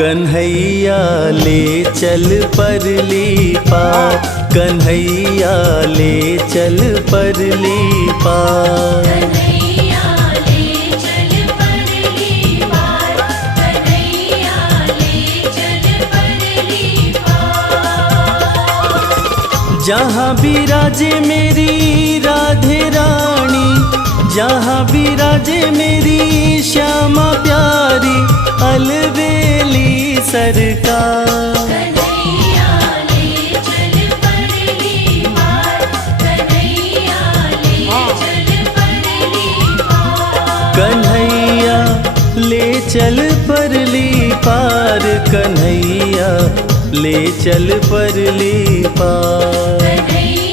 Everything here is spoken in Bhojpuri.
कन्हैया ले चल परली पार, कन्हैया ले चल परली पार। कन्हैया ले चल परली पार, कन्हैया ले चल परली पार। जहाँ विराजे मेरी राधे रानी, जहाँ विराजे मेरी श्यामा प्यारी, अलबेली सरकार। कन्हैया ले चल परली पार, कन्हैया ले चल परली पार। कन्हैया ले चल परली पार, कन्हैया ले चल परली पार। कन्हैया